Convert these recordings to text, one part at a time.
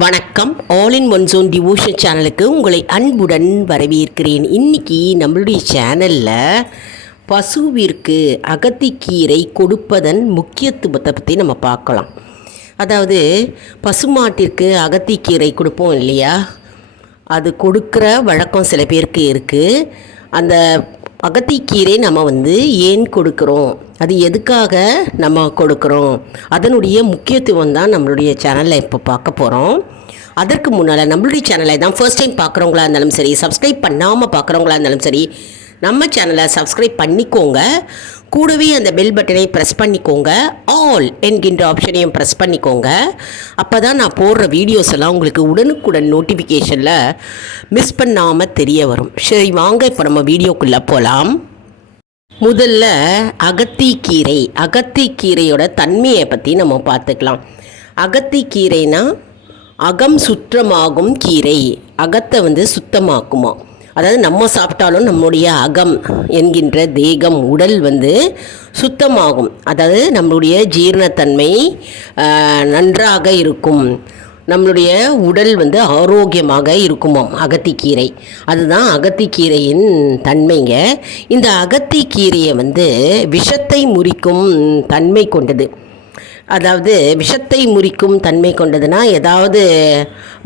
வணக்கம். All in one zone devotion சேனலுக்கு உங்களை அன்புடன் வரவேற்கிறேன். இன்றைக்கி நம்மளுடைய சேனலில் பசுவிற்கு அகத்திக்கீரை கொடுப்பதன் முக்கியத்துவத்தை பற்றி நம்ம பார்க்கலாம். அதாவது பசுமாட்டிற்கு அகத்திக்கீரை கொடுப்போம் இல்லையா? அது கொடுக்குற வழக்கம் சில பேருக்கு இருக்குது அந்த அகத்திக்கீரை நம்ம வந்து ஏன் கொடுக்குறோம்? அது எதுக்காக நம்ம கொடுக்குறோம்? அதனுடைய முக்கியத்துவம் தான் நம்மளுடைய சேனலில் இப்போ பார்க்க போகிறோம் அதற்கு முன்னால் நம்மளுடைய சேனலை தான் ஃபர்ஸ்ட் டைம் பார்க்குறவங்களா இருந்தாலும் சரி சப்ஸ்கிரைப் பண்ணாமல் பார்க்குறவங்களா இருந்தாலும் சரி நம்ம சேனலை சப்ஸ்கிரைப் பண்ணிக்கோங்க. கூடவே அந்த பெல் பட்டனை ப்ரெஸ் பண்ணிக்கோங்க. ஆல் என்கின்ற ஆப்ஷனையும் ப்ரெஸ் பண்ணிக்கோங்க. அப்போ தான் நான் போடுற வீடியோஸ் எல்லாம் உங்களுக்கு உடனுக்குடன் நோட்டிஃபிகேஷனில் மிஸ் பண்ணாமல் தெரிய வரும். சரி வாங்க இப்போ நம்ம வீடியோக்குள்ளே போகலாம் முதல்ல அகத்திக்கீரை அகத்திக்கீரையோட தன்மையை பற்றி நம்ம பார்த்துக்கலாம். அகத்திக்கீரைனா அகம் சுற்றமாகும் கீரை. அகத்தை வந்து சுத்தமாக்குமா. அதாவது நம்ம சாப்பிட்டாலும் நம்முடைய அகம் என்கின்ற தேகம் உடல் வந்து சுத்தமாகும். அதாவது நம்மளுடைய ஜீரணத்தன்மை நன்றாக இருக்கும். நம்மளுடைய உடல் வந்து ஆரோக்கியமாக இருக்குமாம் அகத்திக்கீரை. அதுதான் அகத்திக்கீரையின் தன்மைங்க. இந்த அகத்திக்கீரையை வந்து விஷத்தை முறிக்கும் தன்மை கொண்டது. அதாவது விஷத்தை முறிக்கும் தன்மை கொண்டதுன்னா ஏதாவது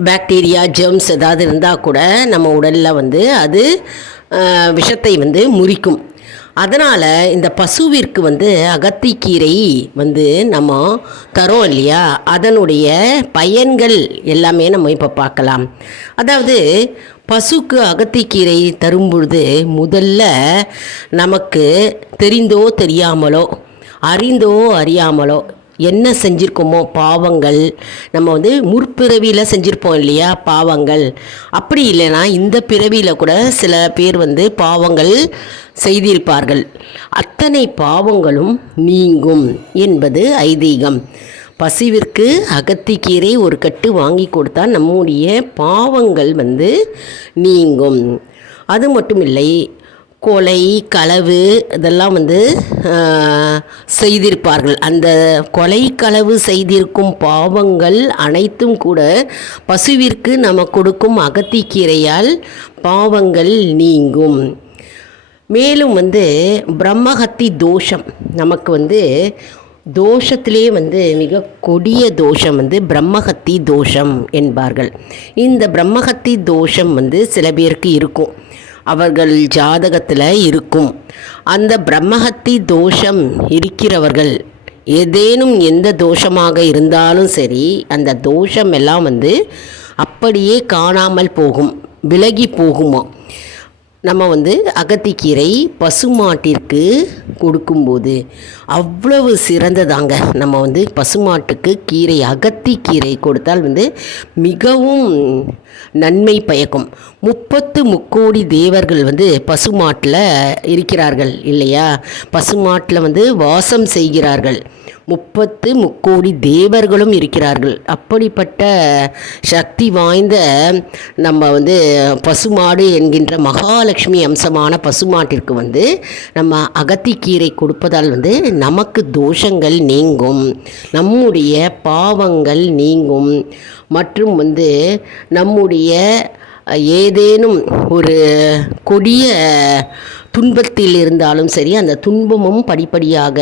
பாக்டீரியா ஜெர்ம்ஸ் ஏதாவது இருந்தால் கூட நம்ம உடலில் வந்து அது விஷத்தை வந்து முறிக்கும். அதனால் இந்த பசுவிற்கு வந்து அகத்திக்கீரை வந்து நம்ம தரோம் இல்லையா? அதனுடைய பயன்கள் எல்லாமே நம்ம இப்போ பார்க்கலாம். அதாவது பசுக்கு அகத்திக்கீரை தரும்பொழுது முதல்ல நமக்கு தெரிந்தோ தெரியாமலோ அறிந்தோ அறியாமலோ என்ன செஞ்சுருக்கோமோ பாவங்கள் நம்ம வந்து முற்பிறவியில் செஞ்சுருப்போம் இல்லையா பாவங்கள். அப்படி இல்லைன்னா இந்த பிறவியில் கூட சில பேர் வந்து பாவங்கள் செய்திருப்பார்கள். அத்தனை பாவங்களும் நீங்கும் என்பது ஐதீகம். பசிவிற்கு அகத்திக்கீரை ஒரு கட்டு வாங்கி கொடுத்தா நம்முடைய பாவங்கள் வந்து நீங்கும். அது மட்டும் இல்லை கொலை களவு இதெல்லாம் வந்து செய்திருப்பார்கள். அந்த கொலை களவு செய்திருக்கும் பாவங்கள் அனைத்தும் கூட பசுவிற்கு நம்ம கொடுக்கும் அகத்திக்கீரையால் பாவங்கள் நீங்கும். மேலும் வந்து பிரம்மஹத்தி தோஷம். நமக்கு வந்து தோஷத்திலே வந்து மிக கொடிய தோஷம் வந்து பிரம்மஹத்தி தோஷம் என்பார்கள். இந்த பிரம்மஹத்தி தோஷம் வந்து சில பேருக்கு இருக்கும். அவர்கள் ஜாதகத்தில் இருக்கும். அந்த பிரம்மஹத்தி தோஷம் இருக்கிறவர்கள் ஏதேனும் எந்த தோஷமாக இருந்தாலும் சரி அந்த தோஷம் எல்லாம் வந்து அப்படியே காணாமல் போகும் விலகி போகுமா? நம்ம வந்து அகத்திக்கீரை பசுமாட்டிற்கு கொடுக்கும்போது அவ்வளவு சிறந்ததாங்க. நம்ம வந்து பசுமாட்டுக்கு கீரை அகத்திக்கீரை கொடுத்தால் வந்து மிகவும் நன்மை பயக்கும். முப்பத்து முக்கோடி தேவர்கள் வந்து பசுமாட்டில் இருக்கிறார்கள் இல்லையா? பசுமாட்டில் வந்து வாசம் செய்கிறார்கள். முப்பத்து முக்கோடி தேவர்களும் இருக்கிறார்கள். அப்படிப்பட்ட சக்தி வாய்ந்த நம்ம வந்து பசுமாடு என்கின்ற மகாலட்சுமி அம்சமான பசுமாட்டிற்கு வந்து நம்ம அகத்திக்கீரை கொடுப்பதால் வந்து நமக்கு தோஷங்கள் நீங்கும். நம்முடைய பாவங்கள் நீங்கும். மற்றும் வந்து நம்முடைய ஏதேனும் ஒரு கொடிய துன்பத்தில் இருந்தாலும் சரி அந்த துன்பமும் படிப்படியாக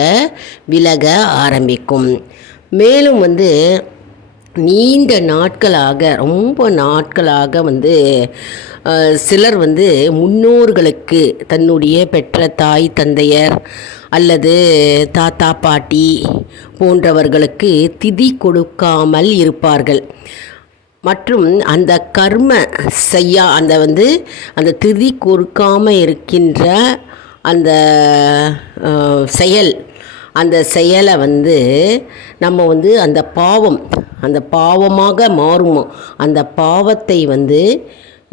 விலக ஆரம்பிக்கும். மேலும் வந்து நீண்ட நாட்களாக ரொம்ப நாட்களாக வந்து சிலர் வந்து முன்னோர்களுக்கு தன்னுடைய பெற்ற தாய் தந்தையர் அல்லது தாத்தா பாட்டி போன்றவர்களுக்கு திதி கொடுக்காமல் இருப்பார்கள். மற்றும் அந்த கர்ம செய்யா அந்த வந்து அந்த திதி கொடுக்காமல் இருக்கின்ற அந்த செயல் அந்த செயலை வந்து நம்ம வந்து அந்த பாவம் அந்த பாவமாக மாறுமோ அந்த பாவத்தை வந்து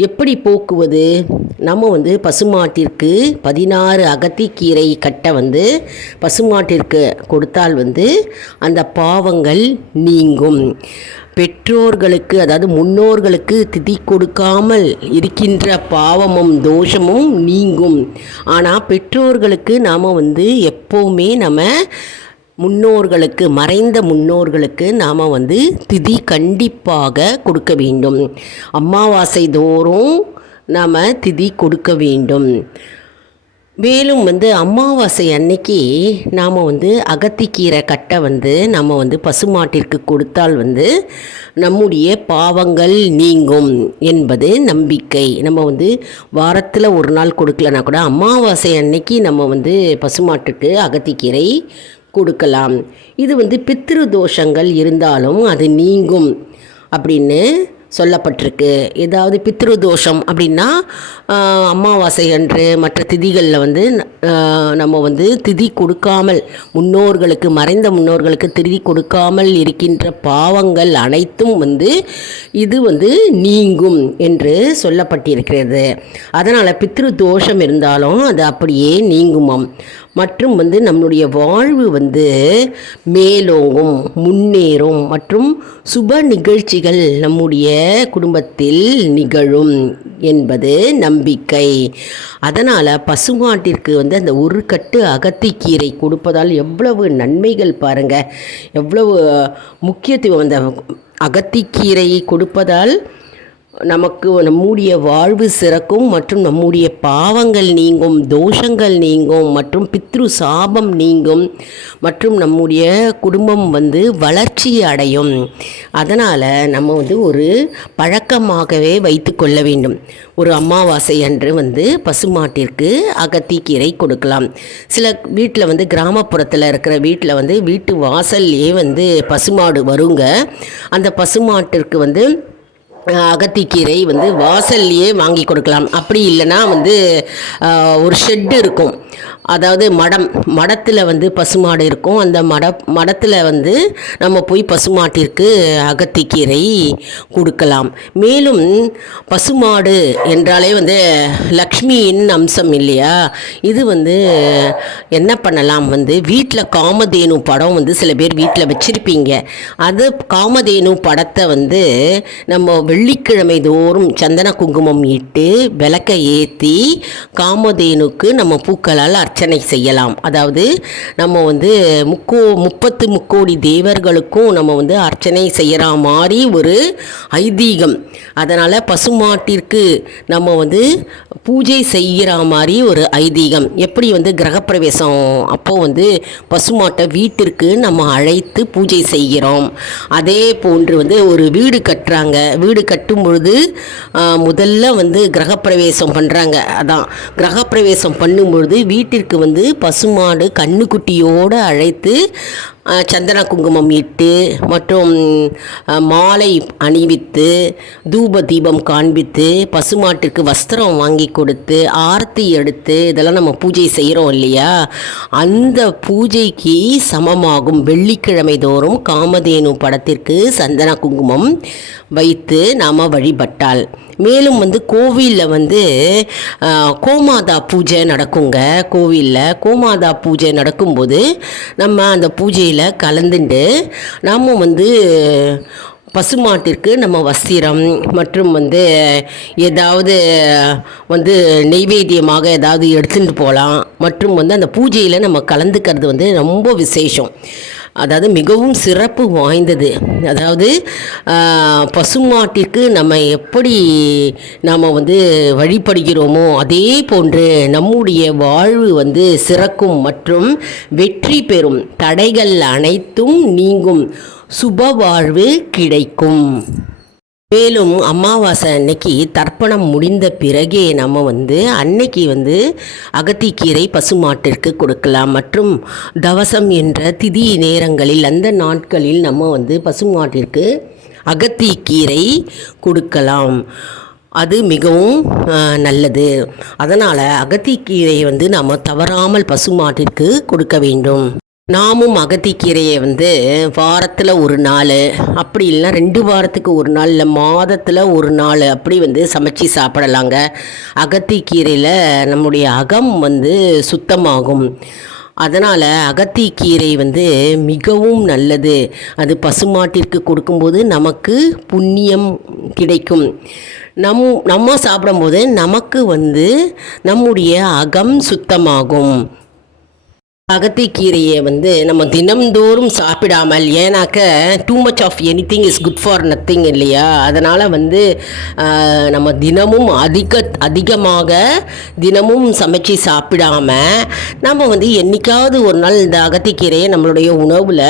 எப்படி போக்குவது? நம்ம வந்து பசுமாட்டிற்கு பதினாறு அகத்திக்கீரை கட்டை வந்து பசுமாட்டிற்கு கொடுத்தால் வந்து அந்த பாவங்கள் நீங்கும். பெற்றோர்களுக்கு அதாவது முன்னோர்களுக்கு திதி கொடுக்காமல் இருக்கின்ற பாவமும் தோஷமும் நீங்கும். ஆனால் பெற்றோர்களுக்கு நாம் வந்து எப்போவுமே நம்ம முன்னோர்களுக்கு மறைந்த முன்னோர்களுக்கு நாம் வந்து திதி கண்டிப்பாக கொடுக்க வேண்டும். அமாவாசை தோறும் நாம் திதி கொடுக்க வேண்டும். மேலும் வந்து அமாவாசை அன்னைக்கு நாம் வந்து அகத்திக்கீரை கட்டை வந்து நம்ம வந்து பசுமாட்டிற்கு கொடுத்தால் வந்து நம்முடைய பாவங்கள் நீங்கும் என்பது நம்பிக்கை. நம்ம வந்து வாரத்தில் ஒரு நாள் கொடுக்கலனா கூட அமாவாசை அன்னைக்கு நம்ம வந்து பசுமாட்டுக்கு அகத்திக்கீரை கொடுக்கலாம். இது வந்து பித்திரு தோஷங்கள் இருந்தாலும் அது நீங்கும் அப்படின்னு சொல்லப்பட்டிருக்கு. ஏதாவது பித்ரு தோஷம் அப்படின்னா அமாவாசை அன்று மற்ற திதிகளில் வந்து நம்ம வந்து திதி கொடுக்காமல் முன்னோர்களுக்கு மறைந்த முன்னோர்களுக்கு திதி கொடுக்காமல் இருக்கின்ற பாவங்கள் அனைத்தும் வந்து இது வந்து நீங்கும் என்று சொல்லப்பட்டிருக்கிறது. அதனால் பித்ரு தோஷம் இருந்தாலும் அது அப்படியே நீங்குமாம். மற்றும் வந்து நம்மளுடைய வாழ்வு வந்து மேலோங்கும் முன்னேறும் மற்றும் சுப நிகழ்ச்சிகள் நம்முடைய குடும்பத்தில் நிகழும் என்பது நம்பிக்கை. அதனால் பசுமாட்டிற்கு வந்து அந்த ஒரு கட்டு அகத்திக்கீரை கொடுப்பதால் எவ்வளவு நன்மைகள் பாருங்கள் எவ்வளவு முக்கியத்துவம் அந்த அகத்திக்கீரை கொடுப்பதால் நமக்கு நம்முடைய வாழ்வு சிறக்கும் மற்றும் நம்முடைய பாவங்கள் நீங்கும் தோஷங்கள் நீங்கும் மற்றும் பித்ரு சாபம் நீங்கும் மற்றும் நம்முடைய குடும்பம் வந்து வளர்ச்சி அடையும். அதனால் நம்ம வந்து ஒரு பழக்கமாகவே வைத்து கொள்ள வேண்டும். ஒரு அமாவாசை அன்று வந்து பசுமாட்டிற்கு அகத்திக்கீரை கொடுக்கலாம். சில வீட்டில் வந்து கிராமப்புறத்தில் இருக்கிற வீட்டில் வந்து வீட்டு வாசல்லையே வந்து பசுமாடு வருங்க. அந்த பசுமாட்டிற்கு வந்து அகத்திக்கீரை வந்து வாசல்லையே வாங்கி கொடுக்கலாம். அப்படி இல்லைன்னா வந்து ஒரு ஷெட்டு இருக்கும். அதாவது மடம் மடத்தில் வந்து பசுமாடு இருக்கும். அந்த மட மடத்தில் வந்து நம்ம போய் பசுமாட்டிற்கு அகத்திக்கீரை கொடுக்கலாம். மேலும் பசுமாடு என்றாலே வந்து லக்ஷ்மியின் அம்சம் இல்லையா? இது வந்து என்ன பண்ணலாம் வந்து வீட்டில் காமதேனு படம் வந்து சில பேர் வீட்டில் வச்சுருப்பீங்க. அது காமதேனு படத்தை வந்து நம்ம வெள்ளிக்கிழமை தோறும் சந்தன குங்குமம் இட்டு விளக்கை ஏற்றி காமதேனுக்கு நம்ம பூக்களால் அர்ச்சனை செய்யலாம். அதாவது நம்ம வந்து முக்கோ முப்பத்து முக்கோடி தேவர்களுக்கும் நம்ம வந்து அர்ச்சனை செய்கிற மாதிரி ஒரு ஐதீகம். அதனால் பசுமாட்டிற்கு நம்ம வந்து பூஜை செய்கிற மாதிரி ஒரு ஐதீகம். எப்படி வந்து கிரகப்பிரவேசம் அப்போது வந்து பசுமாட்டை வீட்டிற்கு நம்ம அழைத்து பூஜை செய்கிறோம். அதே போன்று வந்து ஒரு வீடு கட்டுறாங்க. வீடு கட்டும் பொழுது முதல்ல வந்து கிரகப்பிரவேசம் பண்ணுறாங்க அதான் கிரகப்பிரவேசம் பண்ணும் பொழுது வீட்டிற்கு வந்து பசுமாடு கண்ணுக்குட்டியோடு அழைத்து சந்தன குங்குமம் இட்டு மற்றும் மாலை அணிவித்து தூப தீபம் காண்பித்து பசுமாட்டுக்கு வஸ்திரம் வாங்கி கொடுத்து ஆரத்தி எடுத்து இதெல்லாம் நம்ம பூஜை செய்கிறோம் இல்லையா? அந்த பூஜைக்கு சமமாகும் வெள்ளிக்கிழமை தோறும் காமதேனு படத்திற்கு சந்தன குங்குமம் வைத்து நாம் வழிபட்டால். மேலும் வந்து கோவிலில் வந்து கோமாதா பூஜை நடக்குங்க. கோவிலில் கோமாதா பூஜை நடக்கும்போது நம்ம அந்த பூஜையில் கலந்துண்டு நாம் வந்து பசுமாட்டிற்கு நம்ம வஸ்திரம் மற்றும் வந்து ஏதாவது வந்து நெய்வேத்தியமாக ஏதாவது எடுத்துகிட்டு போகலாம் மற்றும் வந்து அந்த பூஜையில் நம்ம கலந்துக்கிறது வந்து ரொம்ப விசேஷம். அதாவது மிகவும் சிறப்பு வாய்ந்தது. அதாவது பசுமாட்டிற்கு நம்ம எப்படி நாம் வந்து வழிபடுகிறோமோ அதே போன்று நம்முடைய வாழ்வு வந்து சிறக்கும் மற்றும் வெற்றி பெறும் தடைகள் அனைத்தும் நீங்கும். சுப வாழ்வு கிடைக்கும். மேலும் அமாவாசை அன்னைக்கு தர்ப்பணம் முடிந்த பிறகே நம்ம வந்து அன்னைக்கு வந்து அகத்திக்கீரை பசுமாட்டிற்கு கொடுக்கலாம். மற்றும் தவசம் என்ற திதி நேரங்களில் அந்த நாட்களில் நம்ம வந்து பசுமாட்டிற்கு அகத்திக்கீரை கொடுக்கலாம். அது மிகவும் நல்லது. அதனால் அகத்திக்கீரை வந்து நம்ம தவறாமல் பசுமாட்டிற்கு கொடுக்க வேண்டும். நாமும் அகத்திக்கீரையை வந்து வாரத்தில் ஒரு நாள் அப்படி இல்லைன்னா ரெண்டு வாரத்துக்கு ஒரு நாள் இல்லை மாதத்தில் ஒரு நாள் அப்படி வந்து சமைச்சு சாப்பிடலாங்க. அகத்திக்கீரையில் நம்முடைய அகம் வந்து சுத்தமாகும். அதனால் அகத்திக்கீரை வந்து மிகவும் நல்லது. அது பசுமாட்டிற்கு கொடுக்கும்போது நமக்கு புண்ணியம் கிடைக்கும். நம் நம்ம சாப்பிடும்போது நமக்கு வந்து நம்முடைய அகம் சுத்தமாகும். அகத்திக்கீரையை வந்து நம்ம தினம்தோறும் சாப்பிடாமல் ஏன்னாக்க too much of anything is good for nothing இல்லையா? அதனால் வந்து நம்ம தினமும் அதிக அதிகமாக தினமும் சமைச்சு சாப்பிடாம நம்ம வந்து என்னைக்காவது ஒரு நாள் இந்த அகத்திக்கீரையை நம்மளுடைய உணவில்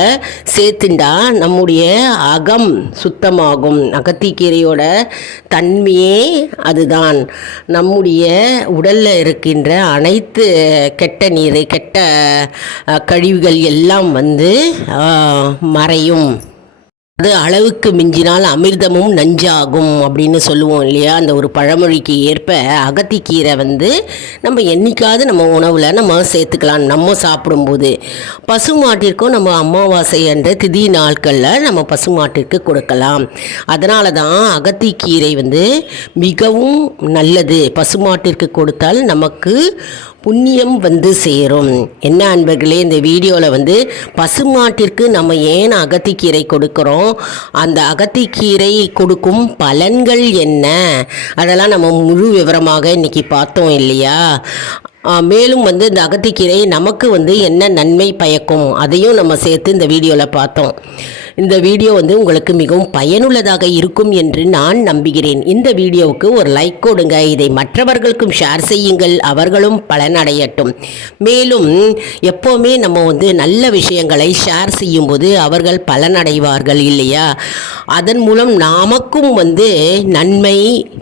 சேர்த்துண்டா நம்முடைய அகம் சுத்தமாகும். அகத்திக்கீரையோட தன்மையே அதுதான். நம்முடைய உடலில் இருக்கின்ற அனைத்து கெட்ட நீர் கெட்ட கழிவுகள் எல்லாம் வந்து மறையும். அது அளவுக்கு மிஞ்சினால் அமிர்தமும் நஞ்சாகும் அப்படின்னு சொல்லுவோம் இல்லையா? அந்த ஒரு பழமொழிக்கு ஏற்ப அகத்திக்கீரை வந்து நம்ம என்றைக்காவது நம்ம உணவில் நம்ம சேர்த்துக்கலாம். நம்ம சாப்பிடும்போது பசுமாட்டிற்கும் நம்ம அமாவாசை என்ற திதி நாட்களில் நம்ம பசுமாட்டிற்கு கொடுக்கலாம். அதனால தான் அகத்திக்கீரை வந்து மிகவும் நல்லது. பசுமாட்டிற்கு கொடுத்தால் நமக்கு புண்ணியம் வந்து சேரும். என்ன அன்பர்களே இந்த வீடியோவில் வந்து பசுமாட்டிற்கு நம்ம ஏன் அகத்திக்கீரை கொடுக்குறோம்? அந்த அகத்திக்கீரை கொடுக்கும் பலன்கள் என்ன? அதெல்லாம் நம்ம முழு விவரமாக இன்னைக்கு பார்த்தோம் இல்லையா? மேலும் வந்து இந்த அகத்திக்கீரை நமக்கு வந்து என்ன நன்மை பயக்கும்? அதையும் நம்ம சேர்த்து இந்த வீடியோவில் பார்த்தோம். இந்த வீடியோ வந்து உங்களுக்கு மிகவும் பயனுள்ளதாக இருக்கும் என்று நான் நம்புகிறேன். இந்த வீடியோவுக்கு ஒரு லைக் கொடுங்க. இதை மற்றவர்களுக்கும் ஷேர் செய்யுங்கள். அவர்களும் பலனடையட்டும். மேலும் எப்போவுமே நம்ம வந்து நல்ல விஷயங்களை ஷேர் செய்யும்போது அவர்கள் பலனடைவார்கள் இல்லையா? அதன் மூலம் நமக்கும் வந்து நன்மை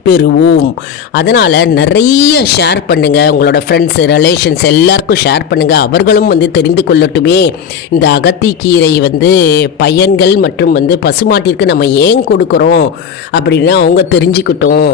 பெறுவோம். அதனால் நிறைய ஷேர் பண்ணுங்கள் உங்களோட ஃப்ரெண்ட்ஸ் ரிலேஷன்ஸ் எல்லாருக்கும் ஷேர் பண்ணுங்கள் அவர்களும் வந்து தெரிந்து கொள்ளட்டுமே. இந்த அகத்திக்கீரை வந்து பயன் பெண்கள் மற்றும் வந்து பசுமாட்டிற்கு நம்ம ஏன் கொடுக்குறோம் அப்படின்னு அவங்க தெரிஞ்சுக்கிட்டோம்.